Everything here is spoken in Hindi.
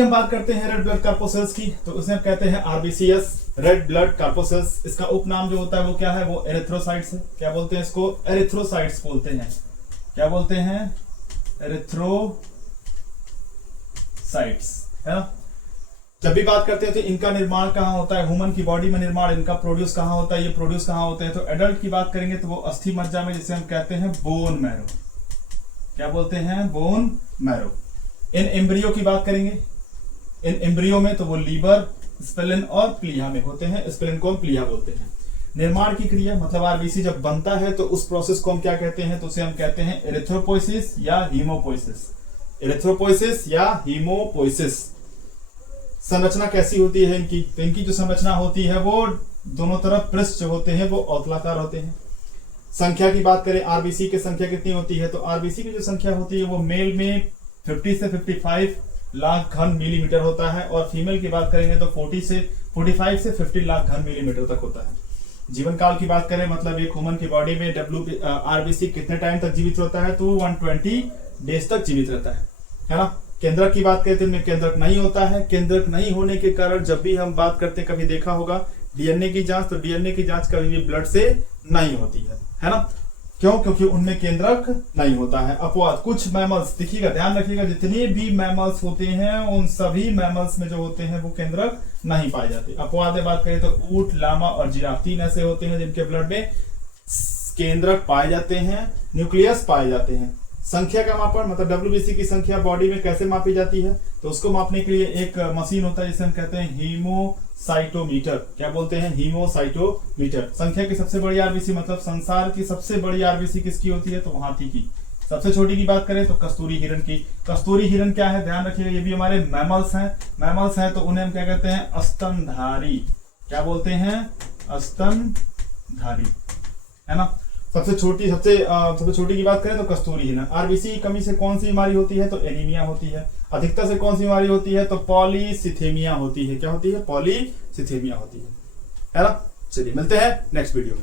हम बात करते हैं रेड ब्लड कॉर्पोसेल्स की, तो उसे हम कहते हैं आरबीसीएस, रेड ब्लड कॉर्पोसेल्स। इसका उपनाम जो होता है वो क्या है, वो एरिथ्रोसाइट्स है। क्या बोलते हैं इसको, एरिथ्रोसाइट्स बोलते हैं। क्या बोलते हैं, एरिथ्रोसाइट्स, है ना। जब भी बात करते हैं तो इनका निर्माण कहाँ होता है, ह्यूमन की बॉडी में निर्माण इनका प्रोड्यूस कहाँ होता है, ये प्रोड्यूस कहाँ होते हैं। तो एडल्ट की बात करेंगे तो वो अस्थि मज्जा में, जिसे हम कहते हैं बोन मैरो। क्या बोलते हैं, बोन मैरो। इन एम्ब्रियो की बात करेंगे, इन एम्ब्रियो में तो वो लीवर, स्प्लेन और प्लीहा में होते हैं। स्प्लेन को हम प्लीहा बोलते हैं। निर्माण की क्रिया मतलब आरबीसी जब बनता है तो उस प्रोसेस को हम क्या कहते हैं, तो उसे हम कहते हैं एरिथ्रोपोइसिस या हीमोपोइसिस। एरिथ्रोपोइसिस या हीमोपोइसिस। संरचना कैसी होती है इनकी, तो इनकी जो संरचना होती है वो दोनों तरफ पृष्ठ जो होते हैं वो औतलाकार होते हैं। संख्या की बात करें, आरबीसी की संख्या कितनी होती है, तो आरबीसी की जो संख्या होती है वो मेल में 50 से 55 लाख घन मिलीमीटर होता है, और फीमेल की बात करेंगे तो 45 से 50 लाख घन मिलीमीटर तक होता है। जीवन काल की बात करें, मतलब एक ह्यूमन की बॉडी में आरबीसी कितने टाइम तक जीवित रहता है, तो 120 डेज तक जीवित रहता है ना। केंद्रक की बात करें तो इनमें केंद्रक नहीं होता है। केंद्रक नहीं होने के कारण जब भी हम बात करते हैं, कभी देखा होगा डीएनए की जांच, तो डीएनए की जांच कभी भी ब्लड से नहीं होती है ना। क्यों, क्योंकि उनमें केंद्रक नहीं होता है। अपवाद कुछ मैमल्स, देखिएगा ध्यान रखिएगा, जितने भी मैमल्स होते हैं उन सभी मैमल्स में जो होते हैं वो केंद्रक नहीं पाए जाते। अपवाद बात करें तो ऊंट, लामा और जिराफ, 3 ऐसे होते हैं जिनके ब्लड में केंद्रक पाए जाते हैं, न्यूक्लियस पाए जाते हैं। संख्या का मापन मतलब डब्ल्यूबीसी की संख्या बॉडी में कैसे मापी जाती है, तो उसको मापने के लिए एक मशीन होता है जिसे हम कहते हैं हीमोसाइटोमीटर। क्या बोलते हैं, हीमोसाइटोमीटर। संख्या की सबसे बड़ी आरबीसी मतलब संसार की सबसे बड़ी आरबीसी किसकी होती है, तो हाथी की। सबसे छोटी की बात करें तो कस्तूरी हिरण की। कस्तूरी हिरण क्या है, ध्यान रखिएगा, ये भी हमारे मैमल्स हैं तो उन्हें हम क्या कहते हैं, स्तनधारी। क्या बोलते हैं, स्तनधारी, है ना। सबसे छोटी की बात करें तो कस्तूरी हिरण। आरबीसी की कमी से कौन सी बीमारी होती है, तो एनीमिया होती है। अधिकता से कौन सी बीमारी होती है, तो पॉलीसिथेमिया होती है। क्या होती है, पॉलीसिथेमिया होती है ना। चलिए मिलते हैं नेक्स्ट वीडियो में।